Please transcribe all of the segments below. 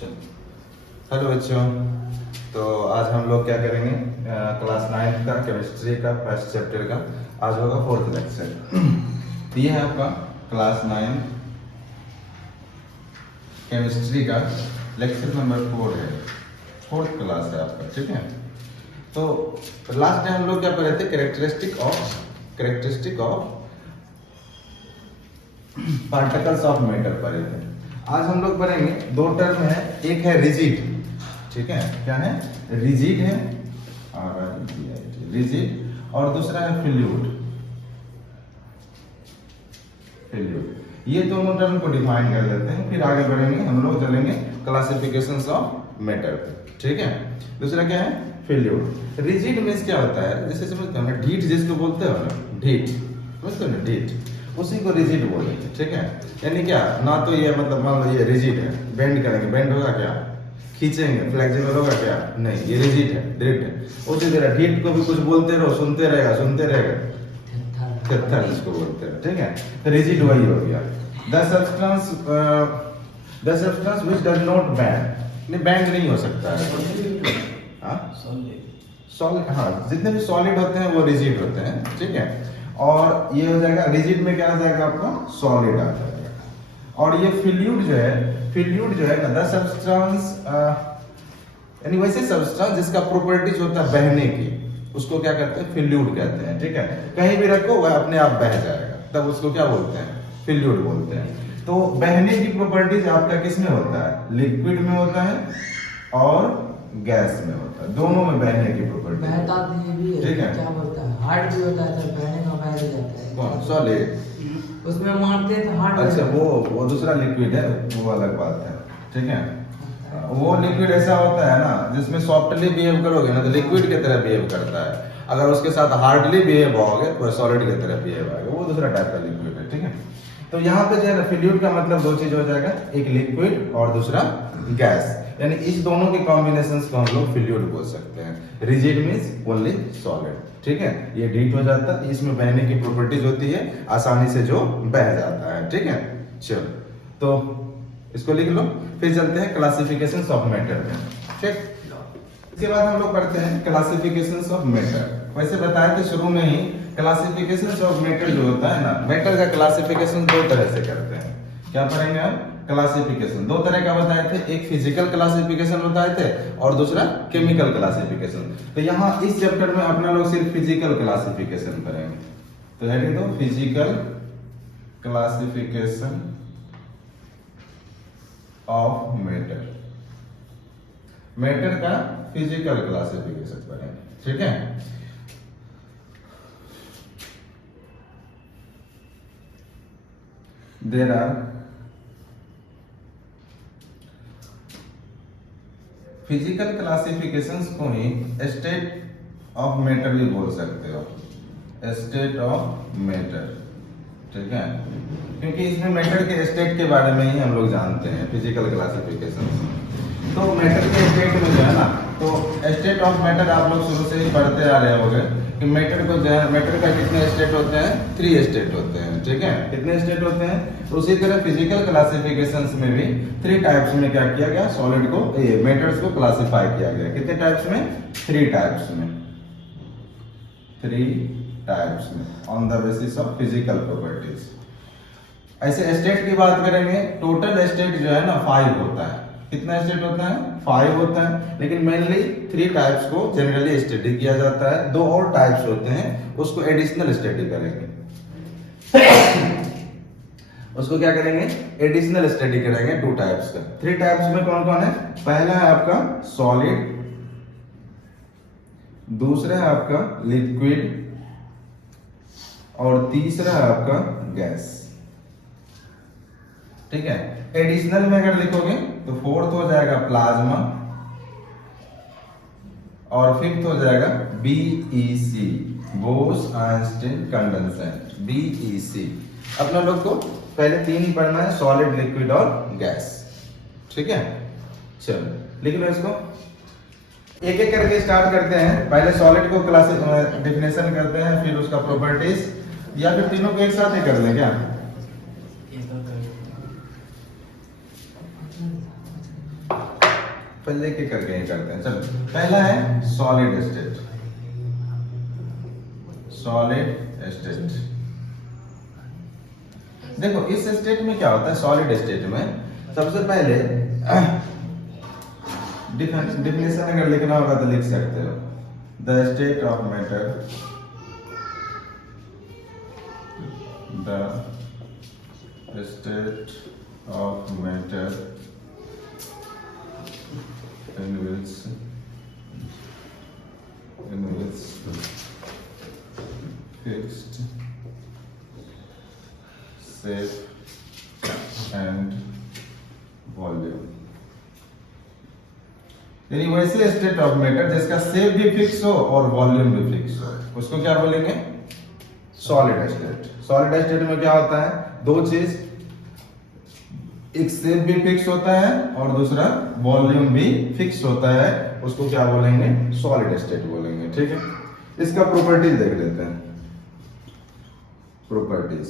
Hello बच्चों, तो आज हम लोग क्या करेंगे, क्लास 9 का केमिस्ट्री का फर्स्ट चैप्टर का आज होगा फोर्थ लेक्चर। ये है आपका क्लास 9 केमिस्ट्री का लेक्चर नंबर 4 है, फोर्थ क्लास है आपका। ठीक है, तो लास्ट टाइम हम लोग क्या पढ़े थे, characteristic of particles of matter पढ़े थे। आज हम लोग पढ़ेंगे दो टर्म है, एक है रिजिड, ठीक है, क्या है, रिजिड है रिजिड, और दूसरा है फ्लूइड। ये दोनों टर्म को डिफाइन कर लेते हैं, फिर आगे बढ़ेंगे, हम लोग चलेंगे क्लासिफिकेशंस ऑफ मैटर पे। ठीक है, दूसरा क्या है, फ्लूइड। रिजिड मींस क्या होता है, जैसे समझते हो ना, ढीठ जिसको बोलते हो ना, ढीठ समझते हो ना, ढीठ, उसी को रिजिड बोलते हैं। ठीक है, यानी क्या, ना तो ये मतलब मान लो ये रिजिड है, बेंड करेंगे, बेंड होगा क्या, खींचेंगे, फ्लेक्सिबल होगा क्या, नहीं, ये रिजिड है, दृढ़ है। उसी तरह ढीठ को भी कुछ बोलते रहो, सुनते रहेगा, थेथर जिसको बोलते हैं। ठीक है, तो रिजिड वही हो गया। The substance which does not bend, नहीं बेंड नहीं हो सकता है। सॉलिड, हाँ, जितने भी सॉलिड होते हैं वो रिजिड होते हैं। ठीक है, और ये हो जाएगा रिजिड में, क्या आ जाएगा आपका, सॉलिड आ जाएगा। और ये फ्लूइड जो है ना, द सब्सटेंस, यानी वैसे सब्सटेंस जिसका प्रॉपर्टीज होता है बहने की, उसको क्या कहते हैं, फ्लूइड कहते हैं। ठीक है, कहीं भी रखो वह अपने आप बह जाएगा, तब उसको क्या बोलते हैं, फ्लूइड बोलते हैं। तो बहने की प्रॉपर्टीज आपका किस में होता है, लिक्विड में होता है और गैस में होता है, दोनों में बहने की प्रॉपर्टी। ठीक है, क्या बोलता है, हार्ड भी होता है, तो बहने में बह जाता है। कौन, सॉलिड, उसमें मारते हैं तो हार्ड। अच्छा, वो दूसरा लिक्विड है, वो अलग बात है। ठीक है, वो लिक्विड ऐसा होता है ना, जिसमें सॉफ्टली बिहेव करोगे ना तो लिक्विड की तरह बिहेव करता है, अगर उसके साथ हार्डली बिहेव होगे तो सॉलिड की तरह बिहेव आएगा, वो दूसरा टाइप का लिक्विड है। ठीक है, तो यहाँ पे जो है ना, फ्लूइड का मतलब दो चीज हो जाएगा, एक लिक्विड और दूसरा गैस, यानी इस दोनों के कॉम्बिनेशन को हम लोग फ्लूइड बोल सकते हैं। Rigid means only solid. ठीक है, ये ढीठ हो जाता है, इसमें बहने की प्रॉपर्टीज होती है, आसानी से जो बह जाता है। ठीक है, चलो, तो इसको लिख लो, फिर चलते हैं क्लासिफिकेशंस ऑफ मैटर में। ठीक, इसके बाद हम लोग पढ़ते हैं क्लासिफिकेशंस ऑफ मैटर। वैसे बताया थे शुरू में ही, क्लासिफिकेशंस ऑफ मैटर जो होता है ना, मैटर का क्लासिफिकेशन दो तरह से करते हैं। क्या पढ़ेंगे हम, क्लासिफिकेशन दो तरह का बताए थे, एक फिजिकल क्लासिफिकेशन बताए थे और दूसरा केमिकल क्लासिफिकेशन। तो यहाँ इस चैप्टर में अपना लोग सिर्फ फिजिकल क्लासिफिकेशन करेंगे। तो हेडिंग दो, physical classification of matter, matter का फिजिकल क्लासिफिकेशन करेंगे। ठीक है, देयर आर फिजिकल क्लासिफिकेशंस को ही स्टेट ऑफ मैटर भी बोल सकते हो, स्टेट ऑफ मैटर। ठीक है, क्योंकि इसमें मैटर के स्टेट के बारे में ही हम लोग जानते हैं फिजिकल क्लासिफिकेशन। तो मैटर के स्टेट में जो है ना, तो स्टेट ऑफ मैटर आप लोग शुरू से ही पढ़ते आ रहे होंगे कि मैटर को जो है, मैटर का कितने स्टेट होते हैं, 3 स्टेट होते हैं। ठीक है, कितने स्टेट होते हैं, उसी तरह फिजिकल क्लासिफिकेशंस में भी 3 टाइप्स में क्या किया गया, सॉलिड को, ये मैटर्स को क्लासिफाई किया गया। कितने टाइप्स में, 3 टाइप्स में, 3 टाइप्स में, on the basis of physical properties. ऐसे स्टेट की बात करेंगे, टोटल स्टेट जो है ना 5 होता है। कितना स्टेट होता है, 5 होता है, लेकिन मेनली 3 टाइप्स को जनरली स्टडी किया जाता है। 2 और टाइप्स होते हैं, उसको एडिशनल स्टडी करेंगे। उसको क्या करेंगे, एडिशनल स्टडी करेंगे 2 टाइप्स का। 3 टाइप्स में कौन कौन है, पहला है आपका सॉलिड, दूसरा है आपका लिक्विड, और तीसरा है आपका गैस। ठीक है, एडिशनल में अगर लिखोगे तो 4th हो जाएगा प्लाज्मा, और 5th हो जाएगा BEC, Bose Einstein condensate, BEC। अपना लोग को पहले 3 ही पढ़ना है, सॉलिड, लिक्विड और गैस। ठीक है, चलो लिख लो इसको, एक एक करके स्टार्ट करते हैं। पहले सॉलिड को क्लास डेफिनेशन करते हैं, फिर उसका प्रॉपर्टीज, या फिर तीनों को एक साथ ही कर लें क्या, पहले एक एक करके ये करते हैं। चलो पहला है सॉलिड स्टेट। सॉलिड स्टेट, देखो इस स्टेट में क्या होता है, सॉलिड स्टेट में सबसे पहले डिफिनेशन अगर लिखना होगा तो लिख सकते हो, the state of matter, the state of matter in which fixed shape and volume, यानी वैसे स्टेट ऑफ मैटर जिसका शेप भी फिक्स हो और वॉल्यूम भी फिक्स हो, उसको क्या बोलेंगे, सॉलिड स्टेट। सॉलिड स्टेट में क्या होता है, दो चीज, एक शेप भी फिक्स होता है और दूसरा वॉल्यूम भी फिक्स होता है, उसको क्या बोलेंगे, सॉलिड स्टेट बोलेंगे। ठीक है, इसका प्रॉपर्टीज देख लेते हैं। प्रॉपर्टीज,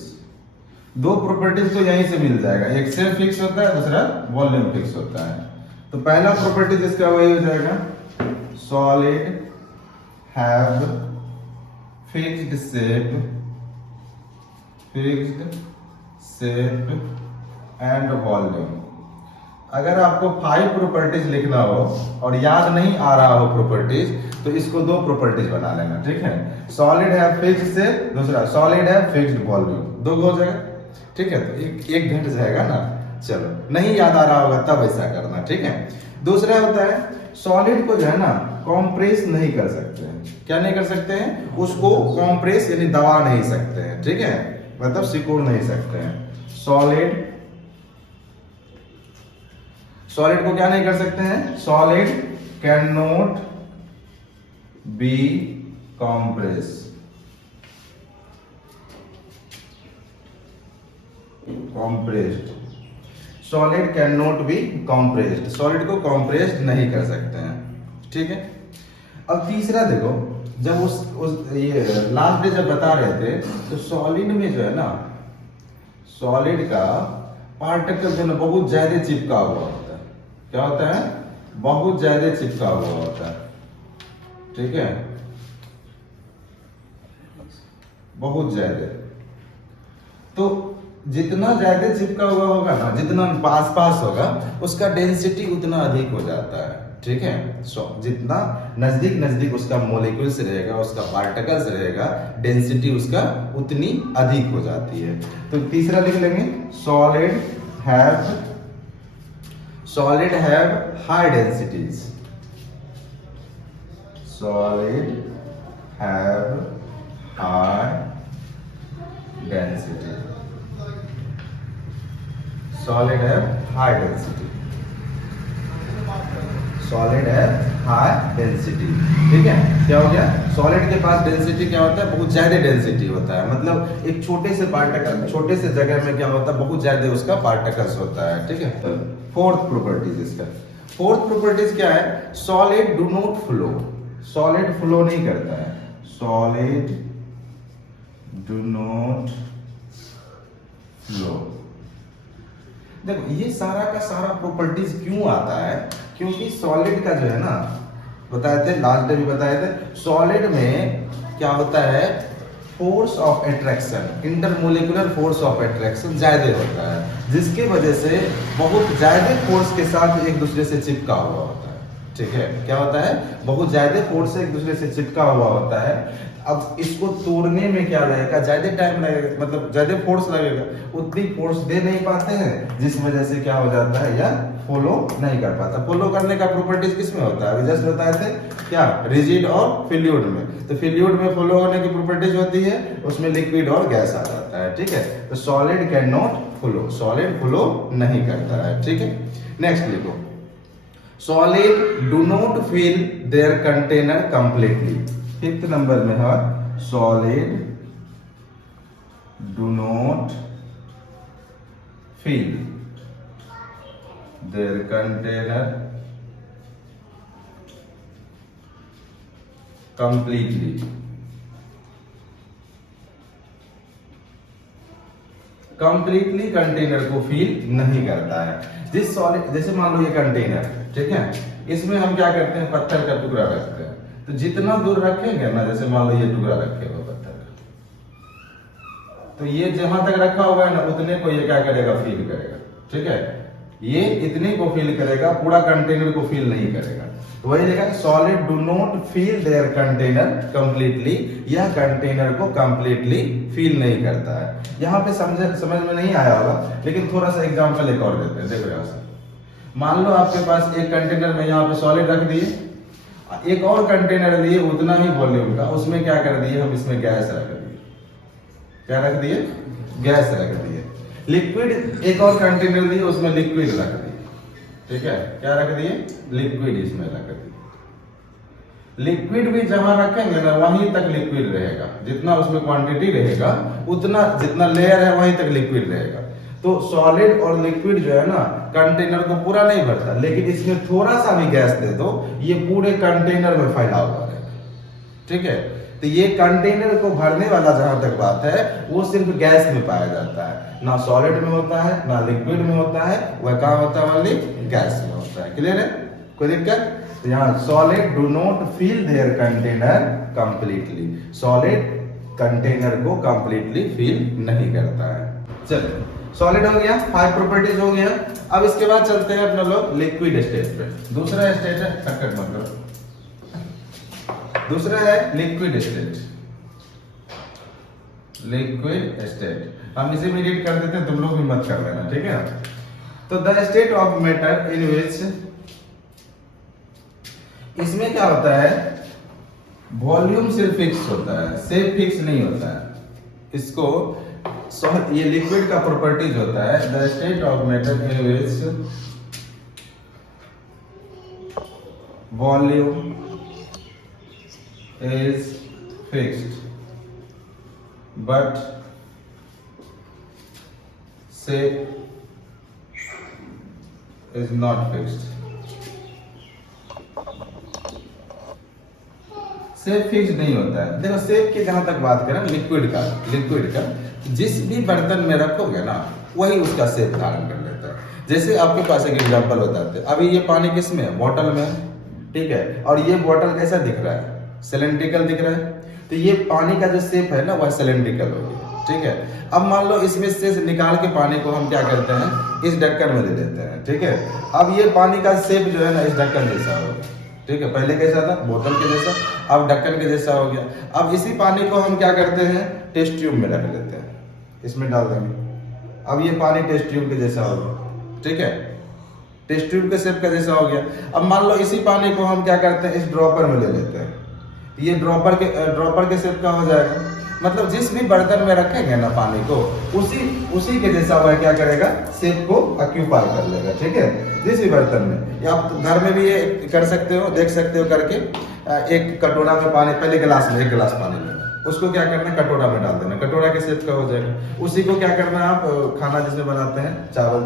दो प्रॉपर्टीज तो यहीं से मिल जाएगा, एक शेप फिक्स होता है, दूसरा वॉल्यूम फिक्स होता है। तो पहला प्रॉपर्टीज इसका वही हो जाएगा, solid have fixed shape and volume. अगर आपको 5 प्रॉपर्टीज लिखना हो और याद नहीं आ रहा हो प्रॉपर्टीज, तो इसको दो प्रॉपर्टीज बना लेना। ठीक है, सॉलिड है फिक्स्ड से, दूसरा सॉलिड है फिक्स्ड वॉल्यूम, दो हो जाएगा। ठीक है, तो एक घट जाएगा ना। चलो, नहीं याद आ रहा होगा तब ऐसा करना। ठीक है, दूसरा होता है सॉलिड को जो है ना कॉम्प्रेस नहीं कर सकते हैं। क्या नहीं कर सकते हैं, उसको कॉम्प्रेस यानी दबा नहीं सकते हैं। ठीक है, मतलब सिकोड़ नहीं सकते हैं। सॉलिड को क्या नहीं कर सकते हैं, solid can not be compress, compressed. Solid can not be compressed, solid को कॉम्प्रेस्ड नहीं कर सकते हैं। ठीक है, अब तीसरा देखो, जब उस ये लास्ट डे जब बता रहे थे, तो सॉलिड में जो है ना, सॉलिड का पार्टिकल जो है बहुत ज्यादा चिपका हुआ होता है। क्या होता है, बहुत ज्यादा चिपका हुआ होता है। ठीक है, बहुत ज्यादा, तो जितना ज्यादा चिपका हुआ होगा ना, जितना पास पास होगा, उसका डेंसिटी उतना अधिक हो जाता है। ठीक है, जितना नजदीक नजदीक उसका मॉलिक्यूल्स रहेगा, उसका पार्टिकल्स रहेगा, डेंसिटी उसका उतनी अधिक हो जाती है। तो तीसरा लिख लेंगे, solid have high densities, solid have high density, solid have high density, solid है हाई डेंसिटी। ठीक है, क्या हो गया, सॉलिड के पास डेंसिटी क्या होता है, बहुत ज्यादा डेंसिटी होता है। मतलब एक छोटे से पार्टिकल, छोटे से जगह में क्या होता है, बहुत ज्यादा उसका पार्टिकल्स होता है। ठीक है, फोर्थ प्रॉपर्टीज इसका, फोर्थ प्रॉपर्टीज क्या है, solid do not flow, solid flow नहीं करता है, सॉलिड डू नॉट फ्लो। देखो ये सारा का सारा प्रॉपर्टीज क्यों आता है, क्योंकि सॉलिड का जो है ना, बताए थे लास्ट डे भी बताए थे, सॉलिड में क्या होता है, force of attraction, intermolecular force of attraction ज्यादा होता है, जिसकी वजह से बहुत ज्यादा फोर्स के साथ एक दूसरे से चिपका हुआ होता है। ठीक है, क्या होता है, बहुत ज्यादा फोर्स से एक दूसरे से चिपका हुआ होता है। अब इसको तोड़ने में क्या लगेगा, ज्यादा टाइम लगेगा, मतलब ज्यादा फोर्स लगेगा, उतनी फोर्स दे नहीं पाते हैं, जिस वजह से क्या हो जाता है, या फॉलो नहीं कर पाता। फॉलो करने का प्रॉपर्टीज किस में होता है, अभी जस्ट बताए थे क्या, रिजिड और फ्लूइड में। तो फ्लूइड में फॉलो होने की प्रॉपर्टीज होती है, उसमें लिक्विड और गैस आ जाता है। ठीक है, तो solid can not flow, solid flow नहीं करता है। ठीक है, नेक्स्ट लिखो, solid do not fill their container completely. Fifth number में है, solid do not fill their container completely. Completely container को फील नहीं करता है। जिस सॉलिड, जैसे मान लो ये कंटेनर, ठीक है, इसमें हम क्या करते हैं, पत्थर का टुकड़ा रखते हैं, तो जितना दूर रखेंगे ना, जैसे मान लो ये टुकड़ा रखे हो पत्थर का, तो ये जहां तक रखा होगा ना उतने को ये क्या करेगा, फील करेगा, ठीक है, ये इतने को फील करेगा, पूरा कंटेनर को फील नहीं करेगा। तो वही लिखा है, solid do not feel their container completely, यह कंटेनर को कंप्लीटली फील नहीं करता है। यहाँ पे समझ में नहीं आया होगा, लेकिन थोड़ा सा एग्जांपल एक और देते हैं। देखो यहाँ से मान लो आपके पास एक कंटेनर में यहाँ पे सॉलिड रख दिए, एक और कंटेनर लिए उतना ही वॉल्यूम का, उसमें क्या कर दिए हम, इसमें गैस रख दिए। क्या रख दिए, गैस रख दिए। लिक्विड एक और कंटेनर लिए, उसमें लिक्विड रख दिए, ठीक है, क्या रख दिए, लिक्विड इसमें रख दिए। लिक्विड भी जहां रखेंगे ना वहीं तक लिक्विड रहेगा, जितना उसमें क्वांटिटी रहेगा उतना, जितना लेयर है वहीं तक लिक्विड रहेगा। तो सॉलिड और लिक्विड जो है ना कंटेनर को पूरा नहीं भरता, लेकिन इसमें थोड़ा सा भी गैस दे दो ये पूरे कंटेनर में फैला हुआ रहेगा, ठीक है। तो ये कंटेनर को भरने वाला जहां तक बात है वो सिर्फ गैस में पाया जाता है, ना सॉलिड में होता है ना लिक्विड में होता है, वह कहां होता है, ओनली गैस में होता है। क्लियर है, कोई दिक्कत? तो यहाँ solid do not feel their container completely, solid container को कंप्लीटली फील नहीं करता है। चलिए, सॉलिड हो गया, 5 प्रॉपर्टीज हो गया। अब इसके बाद चलते हैं अपना लोग लिक्विड स्टेट पे। दूसरा स्टेट है, टक्कर मतलब दूसरा है लिक्विड स्टेट। लिक्विड स्टेट हम इसे भी रीड कर देते हैं, तुम लोग भी मत कर लेना, ठीक है। तो the state of matter in which, इसमें क्या होता है, वॉल्यूम सिर्फ फिक्स होता है, शेप फिक्स नहीं होता है। इसको ये लिक्विड का प्रॉपर्टीज होता है, the state of matter in which volume is fixed but shape is not fixed। Shape fix नहीं होता है। देखो शेप की जहां तक बात करें लिक्विड का जिस भी बर्तन में रखोगे ना वही उसका शेप धारण कर लेता है। जैसे आपके पास एक एग्जांपल बताते हैं, अभी ये पानी किस में है, बोतल में, ठीक है, और ये बोतल कैसा दिख रहा है, सिलेंड्रिकल दिख रहा है, तो ये पानी का जो शेप है ना वह सिलेंड्रिकल हो गया, ठीक है। अब मान लो इसमें से निकाल के पानी को हम क्या करते हैं, इस ढक्कन में दे देते हैं, ठीक है। अब ये पानी का शेप जो है ना इस ढक्कन जैसा हो गया, ठीक है, पहले कैसा था, बोतल के जैसा, अब ढक्कन के जैसा हो गया। अब इसी पानी को हम क्या करते हैं, टेस्ट ट्यूब में रख लेते हैं, इसमें डाल देंगे। अब ये पानी टेस्ट ट्यूब के जैसा हो गया, ठीक है, टेस्ट ट्यूब के शेप का जैसा हो गया। अब मान लो इसी पानी को हम क्या करते हैं, इस ड्रॉपर में ले लेते हैं, ये ड्रॉपर के शेप का हो जाएगा। मतलब जिस भी बर्तन में रखेंगे ना पानी को उसी के जैसा वह क्या करेगा, शेप को ऑक्यूपाई कर लेगा, ठीक है, जिस भी बर्तन में। या आप घर में भी ये कर सकते हो, देख सकते हो करके, एक कटोरा में पानी, पहले गिलास में 1 गिलास पानी लेना, उसको क्या करना है, कटोरा में डाल देना, कटोरा के शेप का हो जाएगा। उसी को क्या करना है, आप खाना जिसमें बनाते हैं चावल,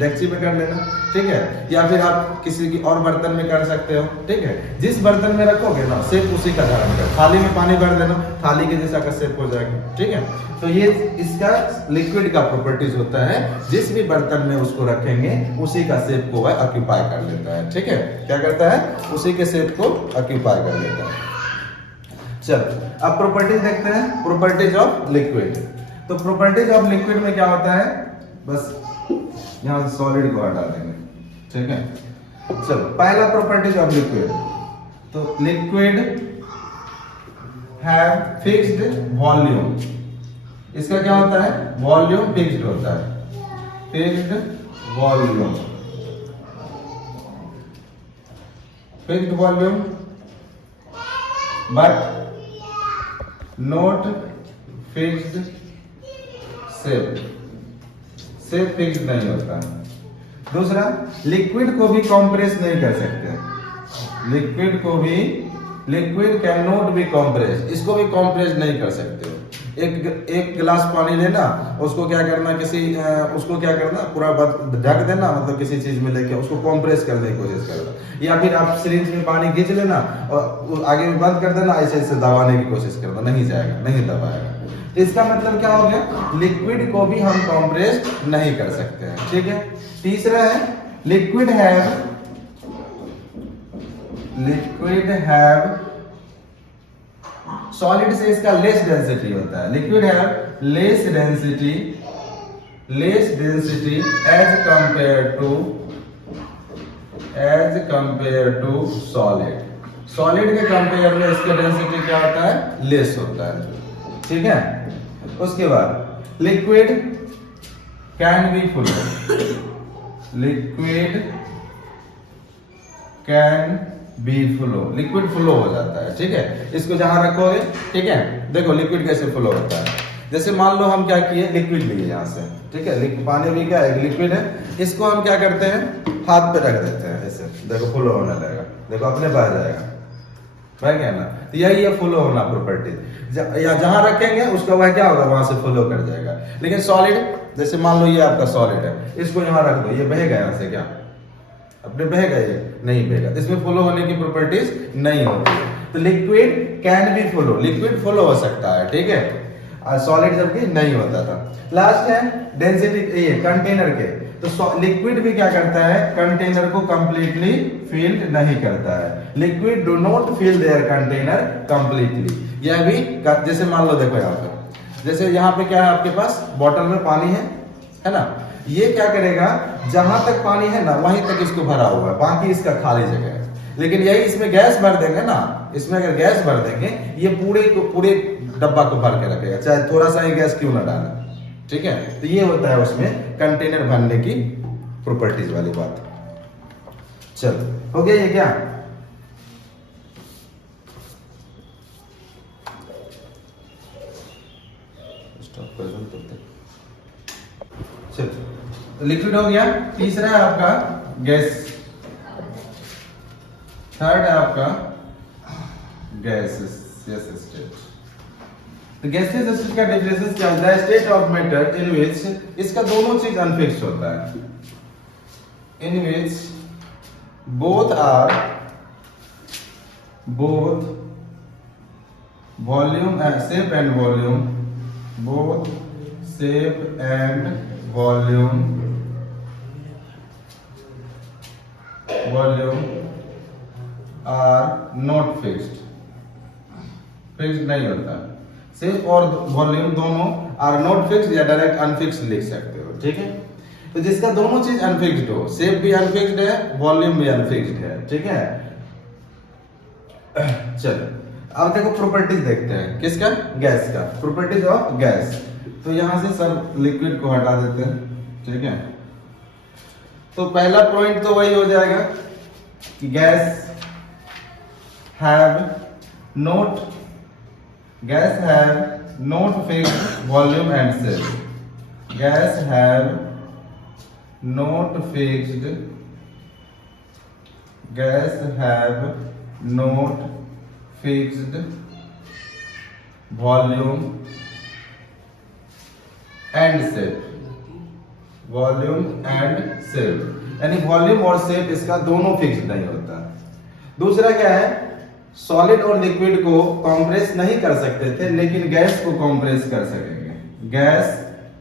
डेक्ची में कर लेना, ठीक है। या फिर आप किसी की और बर्तन में कर सकते हो, ठीक है। जिस बर्तन में रखोगे ना शेप उसी का धारण कर, थाली में पानी भर देना, थाली के जैसा का शेप हो जाएगा, ठीक है। तो ये इसका लिक्विड का प्रॉपर्टीज होता है, जिस भी बर्तन में उसको रखेंगे उसी का शेप को वह ऑक्यूपाई कर लेता है, ठीक है। क्या करता है, उसी के शेप को ऑक्यूपाई कर लेता है। चलो अब प्रॉपर्टीज देखते हैं, प्रॉपर्टीज ऑफ लिक्विड। तो प्रॉपर्टीज ऑफ लिक्विड में क्या होता है, बस यहां सॉलिड को हटा देंगे, ठीक है। चलो पहला प्रॉपर्टीज ऑफ लिक्विड, तो लिक्विड हैव फिक्स्ड वॉल्यूम। इसका क्या होता है, वॉल्यूम फिक्स्ड होता है, fixed volume, fixed volume, but not fixed shape, shape fixed नहीं होता। दूसरा, लिक्विड को भी कंप्रेस नहीं कर सकते, liquid can not be compress, इसको भी कंप्रेस नहीं कर सकते हो। एक गिलास पानी लेना, उसको क्या करना उसको क्या करना पूरा ढक देना, मतलब किसी चीज में लेके उसको कंप्रेस करने की कोशिश करना, या फिर आप सिरिंज में पानी खींच लेना और आगे में बंद कर देना, ऐसे ऐसे दबाने की कोशिश करना, नहीं जाएगा, नहीं दबाएगा। तो इसका मतलब क्या हो गया, लिक्विड को भी हम कंप्रेस नहीं कर सकते हैं, ठीक है। तीसरा है लिक्विड हैव सॉलिड से इसका लेस डेंसिटी होता है, liquid have less density as compare to solid के कंपेयर में इसका डेंसिटी क्या होता है, लेस होता है, ठीक है। उसके बाद liquid can be flow, liquid flow हो जाता है, ठीक है। इसको जहां रखोगे, ठीक है, देखो लिक्विड कैसे फ्लो होता है। जैसे मान लो हम क्या किए, लिक्विड लिए यहां से, ठीक है, पानी भी क्या है, लिक्विड है, इसको हम क्या करते हैं, हाथ पे रख देते हैं ऐसे, देखो फ्लो होने लगेगा, देखो अपने बह जाएगा, बह गया ना। तो यही है फ्लो होना प्रॉपर्टी, या जहां रखेंगे उसका वह क्या होगा, वहां से फ्लो कर जाएगा। लेकिन सॉलिड, जैसे मान लो ये आपका सॉलिड है, इसको यहां रख दो, ये बहेगा यहां से, क्या अपने बहेगा, ये नहीं बहेगा, इसमें फ्लो होने की प्रॉपर्टीज नहीं होती है। तो liquid can be flow, liquid flow हो सकता है, ठीक है, सॉलिड जबकि नहीं होता था। लास्ट है डेंसिटी, ये कंटेनर के, तो लिक्विड भी क्या करता है, कंटेनर को कंप्लीटली फिल नहीं करता है, liquid do not fill their container completely. यह भी जैसे मान लो, देखो यहाँ पे, जैसे यहाँ पे क्या है आपके पास, बॉटल में पानी है ना, ये क्या करेगा, जहां तक पानी है ना वहीं तक इसको भरा हुआ है, बाकी इसका खाली जगह है। लेकिन यही इसमें गैस भर देंगे ना, इसमें अगर गैस भर देंगे, ये पूरे डब्बा को भर के रखेगा, चाहे थोड़ा सा ही गैस क्यों ना डाले, ठीक है। तो ये होता है उसमें कंटेनर भरने की प्रॉपर्टीज वाली बात। चलो हो गया ये क्या, स्टॉप कर दो तब तक। चलो लिक्विड हो गया। तीसरा है आपका गैस, थर्ड है आपका गैसेस स्टेट। तो गैसेस स्टेट का डेफिनेशन क्या होता है, state of matter in which, इसका दोनों चीज अनफिक्स्ड होता है, in which both volume shape and volume, both shape and volume are not fixed नहीं होता, शेप और वॉल्यूम दोनों आर नॉट फिक्स्ड या डायरेक्ट अनफिक्स्ड लिख सकते हो, ठीक है। तो जिसका दोनों चीज अनफिक्स्ड हो, शेप भी अनफिक्स्ड है, वॉल्यूम भी अनफिक्स्ड है, ठीक है। चलो अब देखो प्रॉपर्टीज देखते हैं, किसका, गैस का, प्रॉपर्टीज ऑफ गैस। तो यहां से सब लिक्विड को हटा देते हैं, ठीक है। तो पहला पॉइंट तो वही हो जाएगा कि guys have not fixed volume and shape, guys have not fixed volume and shape, यानी वॉल्यूम और शेप इसका दोनों फिक्स नहीं होता। दूसरा क्या है, सॉलिड और लिक्विड को कंप्रेस नहीं कर सकते थे, लेकिन गैस को कंप्रेस कर सकेंगे, gas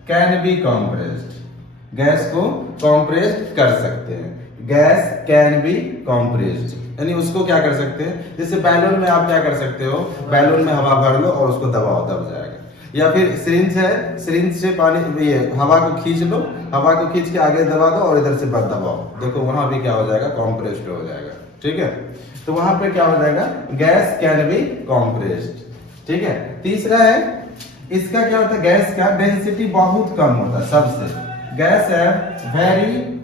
can be compressed, gas को कंप्रेस कर सकते हैं, गैस कैन बी कंप्रेस्ड, यानी उसको क्या कर सकते हैं, जैसे बैलून में आप क्या कर सकते हो, बैलून में हवा भर लो और उसको दबाओ, दब जाएगा। या फिर सिरिंज है, सिरिंज से पानी, ये हवा को खींच लो, हवा को खींच के आगे दबा दो और इधर से बस दबाओ, देखो वहां भी क्या हो जाएगा, कंप्रेस्ड हो जाएगा, ठीक है। तो वहां पे क्या हो जाएगा, गैस कैन बी कंप्रेस्ड, ठीक है। तीसरा है, इसका क्या होता है, गैस का डेंसिटी बहुत कम होता है सबसे, गैस है वेरी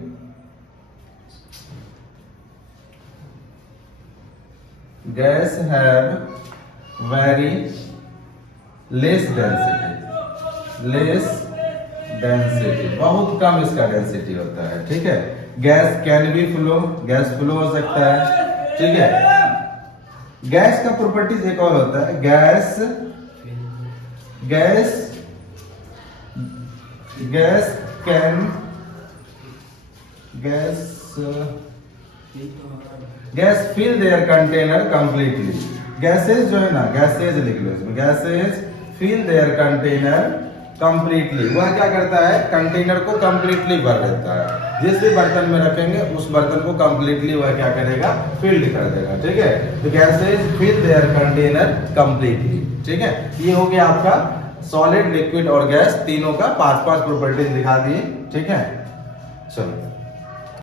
लेस डेंसिटी, बहुत कम इसका डेंसिटी होता है, ठीक है। Gas can be flow, gas flow हो सकता है, ठीक है। गैस का प्रॉपर्टीज एक और होता है, gas can gas fill their container completely. Gases जो है ना, गैसेज लिख लो इसमें, gases fill their container completely. वह क्या करता है, कंटेनर को कंप्लीटली भर देता है। जिस भी बर्तन में रखेंगे उस बर्तन को कंप्लीटली वह क्या करेगा, फिल्ड कर देगा। ठीक है, तो gases fill their container completely. ठीक है, ये हो गया आपका सॉलिड, लिक्विड और गैस तीनों का 5-5 प्रॉपर्टीज दिखा दिए। ठीक है, चलो।